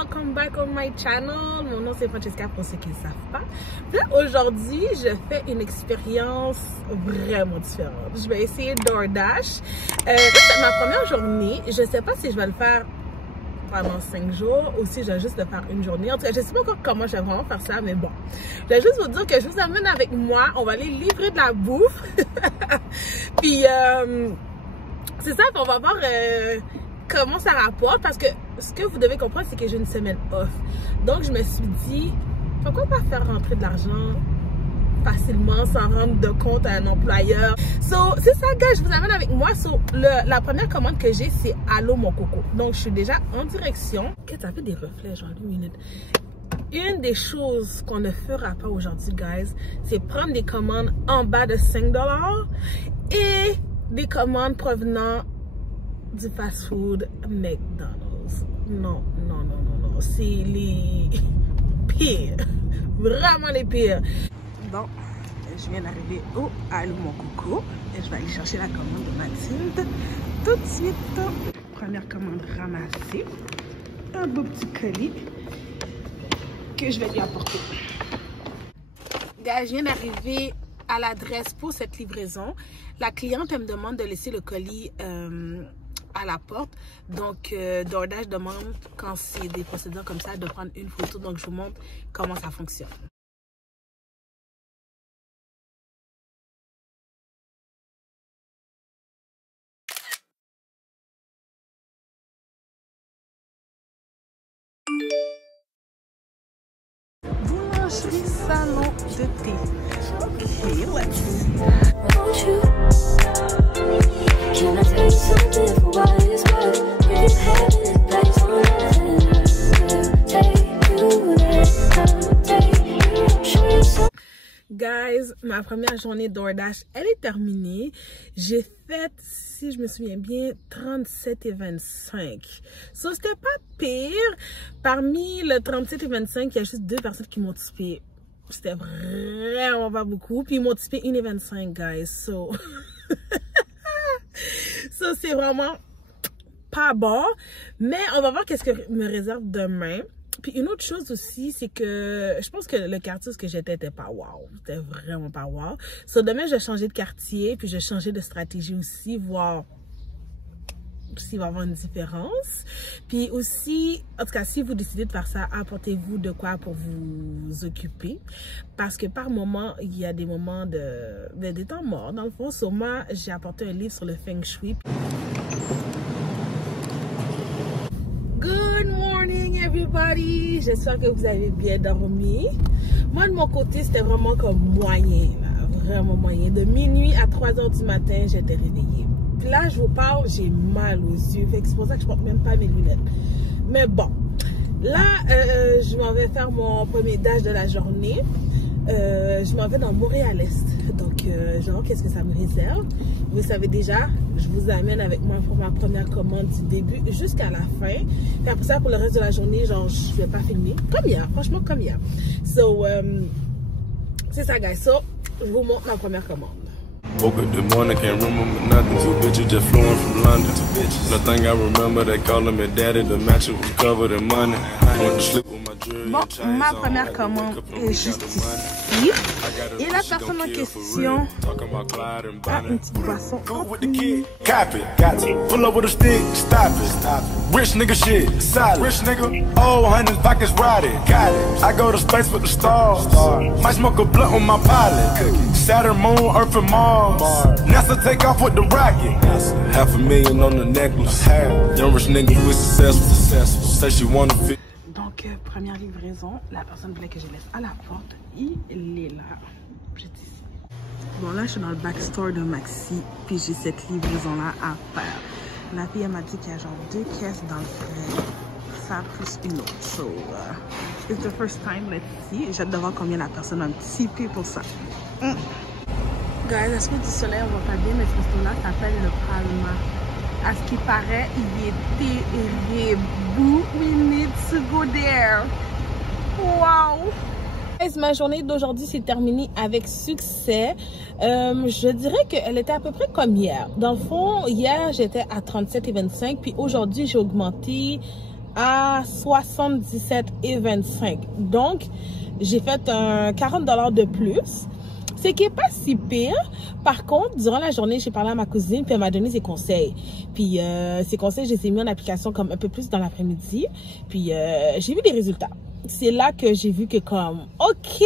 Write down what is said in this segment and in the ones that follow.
welcome back on my channel. Mon nom c'est Francesca pour ceux qui ne savent pas. Aujourd'hui, je fais une expérience vraiment différente. Je vais essayer DoorDash. C'est ma première journée. Je ne sais pas si je vais le faire pendant 5 jours ou si je vais juste le faire une journée. En tout cas, je ne sais pas encore comment je vais vraiment faire ça, mais bon. Je vais juste vous dire que je vous amène avec moi. On va aller livrer de la bouffe. Puis, c'est ça, on va voir comment ça rapporte, parce que ce que vous devez comprendre, c'est que j'ai une semaine off. Donc, je me suis dit, pourquoi pas faire rentrer de l'argent facilement sans rendre de compte à un employeur. So, c'est ça, guys, je vous amène avec moi. So, la première commande que j'ai, c'est Allô mon coco. Donc, je suis déjà en direction. Qu'est-ce que ça fait des reflets, genre 2 minutes. Une des choses qu'on ne fera pas aujourd'hui, guys, c'est prendre des commandes en bas de 5 $ et des commandes provenant du fast-food McDonald's. Non, non, non, non, non. C'est les pires. Vraiment les pires. Bon, je viens d'arriver au Allô mon coco et je vais aller chercher la commande de Mathilde tout de suite. Première commande ramassée. Un beau petit colis que je vais lui apporter. Gars, je viens d'arriver à l'adresse pour cette livraison. La cliente, elle me demande de laisser le colis à la porte. Donc, DoorDash demande, quand c'est des procédures comme ça, de prendre une photo. Donc, je vous montre comment ça fonctionne. Boulangerie salon de thé. Ok, let's see. Can I tell you something for what it's worth? We've had this place on nothing. Guys, ma première journée DoorDash, elle est terminée. J'ai fait, si je me souviens bien, 37 et 25. So, c'était pas pire. Parmi le 37 et 25, il y a juste 2 personnes qui m'ont tippé. C'était vraiment pas beaucoup. Puis ils m'ont tippé 1 et 25, guys. So, so c'est vraiment pas bon. Mais on va voir qu'est-ce que me réserve demain. Puis une autre chose aussi, c'est que je pense que le quartier où j'étais n'était pas wow. C'était vraiment pas wow. So, demain, je vais changer de quartier, puis je vais changer de stratégie aussi, voir s'il va y avoir une différence. Puis aussi, en tout cas, si vous décidez de faire ça, apportez-vous de quoi pour vous occuper. Parce que par moment, il y a des moments des temps morts. Dans le fond, sur moi, j'ai apporté un livre sur le Feng Shui. Good morning everybody, j'espère que vous avez bien dormi. Moi de mon côté c'était vraiment comme moyen, là. Vraiment moyen. De minuit à 3 h du matin j'étais réveillée. Puis là je vous parle, j'ai mal aux yeux, c'est pour ça que je porte même pas mes lunettes. Mais bon, là je m'en vais faire mon premier dash de la journée. Je m'en vais dans Montréal-Est. Donc, je vais voir qu'est-ce que ça me réserve. Vous savez déjà, je vous amène avec moi pour ma première commande du début jusqu'à la fin. Et après ça, pour le reste de la journée, genre, je vais pas filmer. Comme hier, franchement, comme hier. So, c'est ça, guys. So, je vous montre ma première commande. Woke up this morning, can't remember nothing. 2 bitches just flew in from London. Nothing I remember, they calling me daddy. The match was covered in money. Went to sleep with my jewelry. Bon, ma première commande est juste ici. Et la personne en question a une petite boisson. Cop it, got it. Pull up with a stick, stop it. Rich nigga shit, solid. Rich nigga, oh, hundreds pockets rotted. Got it. I go to space with the stars. Might smoke a blunt on my pilot. Saturn, Moon, Earth, and Mars. NASA take off with the rocket. $500,000 on the necklace. Young rich nigga who is successful. Say she wanna fit. Donc, première livraison, la personne voulait que je laisse à la porte. Il est là. Juste ici. Bon, là, je suis dans le backstore de Maxi, puis j'ai cette livraison-là à faire. La fille, elle m'a dit qu'il y a genre 2 caisses dans le frais. Ça plus une autre. So, it's the first time, let's see. J'ai hâte de voir combien la personne va me tipper pour ça. Guys, l'aspect du soleil, on voit pas bien, mais ce resto-là s'appelle le Palma. À ce qui paraît, il est terrible. We need to go there. Wow! Ma journée d'aujourd'hui s'est terminée avec succès. Je dirais qu'elle était à peu près comme hier. Dans le fond, hier, j'étais à 37 et 25. Puis aujourd'hui, j'ai augmenté à 77,25. Donc, j'ai fait un 40 $ de plus. Ce qui est pas si pire. Par contre, durant la journée, j'ai parlé à ma cousine, puis elle m'a donné ses conseils. Puis ces conseils, je les ai mis en application comme un peu plus dans l'après-midi. Puis j'ai vu des résultats. C'est là que j'ai vu que comme, OK.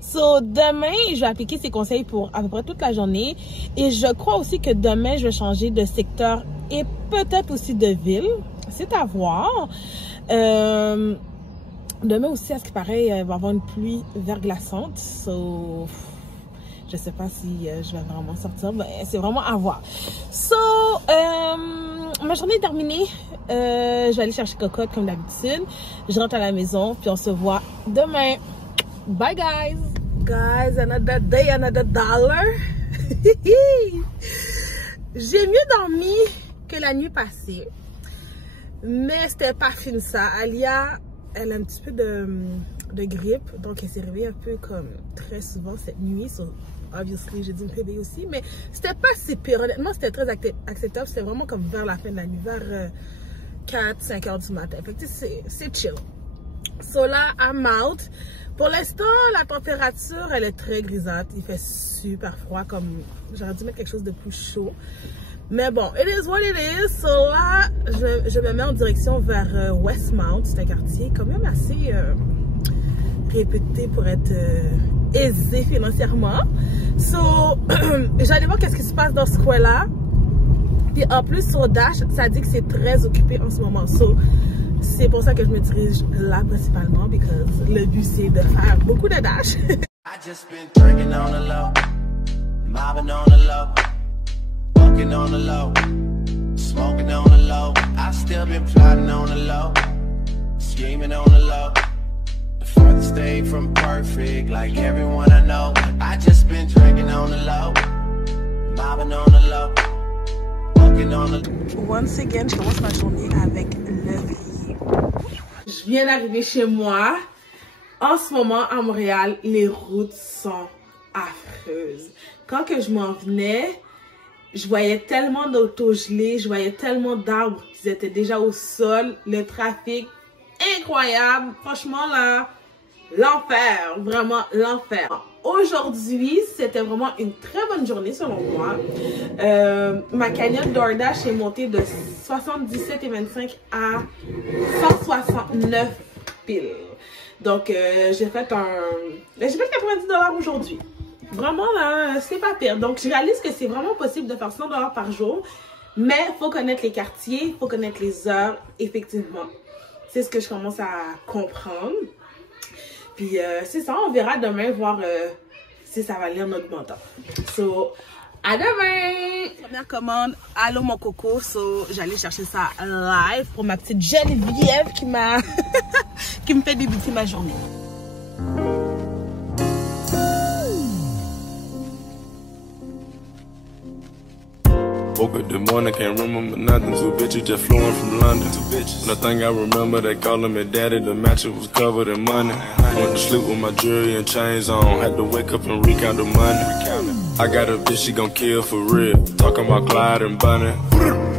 So, demain, je vais appliquer ces conseils pour à peu près toute la journée. Et je crois aussi que demain, je vais changer de secteur et peut-être aussi de ville. C'est à voir. Demain aussi, à ce qui paraît, il va y avoir une pluie verglaçante. So, je sais pas si je vais vraiment sortir, mais c'est vraiment à voir. So, ma journée est terminée. Je vais aller chercher Cocotte comme d'habitude. Je rentre à la maison, puis on se voit demain. Bye, guys. Guys, another day, another dollar. J'ai mieux dormi que la nuit passée. Mais c'était pas fini ça. Alia, elle a un petit peu de grippe, donc elle s'est réveillée un peu comme très souvent cette nuit. So, obviously, j'ai dû me réveiller aussi, mais c'était pas si pire. Honnêtement, c'était très acceptable. C'était vraiment comme vers la fin de la nuit, vers 4-5 heures du matin. Fait que c'est chill. So là, I'm out. Pour l'instant, la température, elle est très grisante. Il fait super froid, comme j'aurais dû mettre quelque chose de plus chaud. Mais bon, it is what it is. So là, je me mets en direction vers Westmount. C'est un quartier quand même assez réputé pour être aisé financièrement. So, j'allais voir qu'est-ce qui se passe dans ce coin-là. Puis en plus, sur Dash, ça dit que c'est très occupé en ce moment. So, c'est pour ça que je me dirige là principalement, parce que le but c'est de faire beaucoup de Dash. I just been drinking on the low, mobbing on the low. On the low, smoking on the low. I still been plotting on the low, scheming on the low. The furthest thing from perfect, like everyone I know. I just been drinking on the low, mobbing on the low, walking on the. Once again, je commence ma journée avec le riz. Je viens d'arriver chez moi. En ce moment, à Montréal, les routes sont affreuses. Quand que je m'en venais, je voyais tellement d'autos gelés, je voyais tellement d'arbres qui étaient déjà au sol, le trafic incroyable, franchement là, l'enfer, vraiment l'enfer. Aujourd'hui, c'était vraiment une très bonne journée selon moi. Ma cagnotte DoorDash est montée de 77,25 à 169 piles. Donc j'ai fait 90 $ aujourd'hui. Vraiment, là, c'est pas pire. Donc, je réalise que c'est vraiment possible de faire 100 $ par jour. Mais il faut connaître les quartiers, il faut connaître les heures, effectivement. C'est ce que je commence à comprendre. Puis, c'est ça, on verra demain, voir si ça va aller en augmentant. So, à demain! Première commande, allô mon coco. So, j'allais chercher ça live pour ma petite Geneviève qui m'a qui me fait débuter ma journée. Woke up this morning, can't remember nothing. Two bitches just flew in from London. Two bitches. Nothing I remember, they calling me daddy. The mattress was covered in money. Went to sleep with my jewelry and chains on. Had to wake up and recount the money. I got a bitch, she gon' kill for real. Talking about Clyde and Bunny.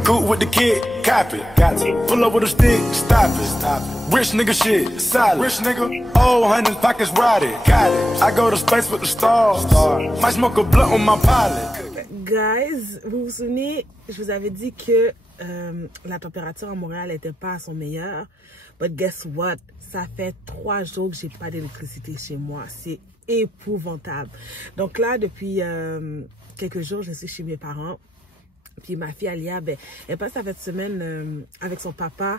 Good with the kid, cop it. Got it. Pull up with a stick, stop it. Stop it. Rich nigga shit, solid. Rich nigga, old hundreds, pockets rotted. Got it. I go to space with the stars. Might smoke a blunt on my pilot. Guys, vous vous souvenez, je vous avais dit que la température à Montréal n'était pas à son meilleur. But guess what? Ça fait 3 jours que j'ai pas d'électricité chez moi. C'est épouvantable. Donc là, depuis quelques jours, je suis chez mes parents. Puis ma fille Alia, ben, elle passe cette semaine avec son papa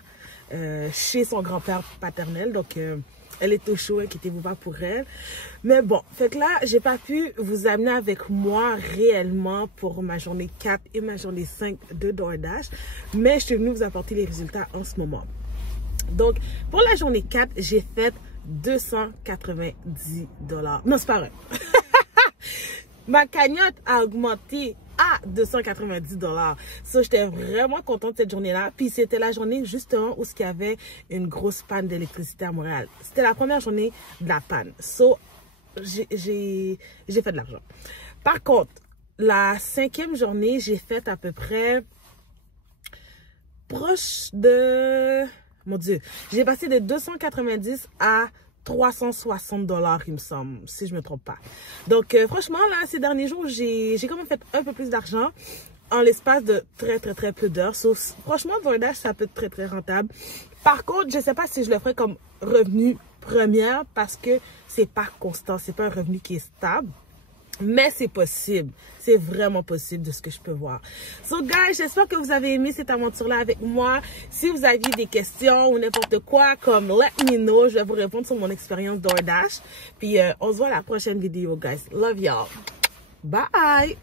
chez son grand-père paternel. Donc, elle est au chaud, inquiétez-vous pas pour elle. Mais bon, fait que là, j'ai pas pu vous amener avec moi réellement pour ma journée 4 et ma journée 5 de DoorDash. Mais je suis venue vous apporter les résultats en ce moment. Donc, pour la journée 4, j'ai fait 290 $. Non, c'est pas vrai. Ma cagnotte a augmenté à 290 $. So, j'étais vraiment contente de cette journée-là. Puis, c'était la journée justement où il y avait une grosse panne d'électricité à Montréal. C'était la première journée de la panne. So, j'ai fait de l'argent. Par contre, la 5e journée, j'ai fait à peu près proche de... Mon Dieu, j'ai passé de 290 à 360 $, il me semble, si je me trompe pas. Donc, franchement, là, ces derniers jours, j'ai quand même fait un peu plus d'argent en l'espace de très peu d'heures. Franchement, DoorDash, ça peut être très rentable. Par contre, je sais pas si je le ferais comme revenu première parce que c'est pas constant, c'est pas un revenu qui est stable. Mais c'est possible, c'est vraiment possible de ce que je peux voir. So guys, j'espère que vous avez aimé cette aventure-là avec moi. Si vous aviez des questions ou n'importe quoi, comme let me know, je vais vous répondre sur mon expérience DoorDash. Puis on se voit à la prochaine vidéo, guys. Love y'all. Bye.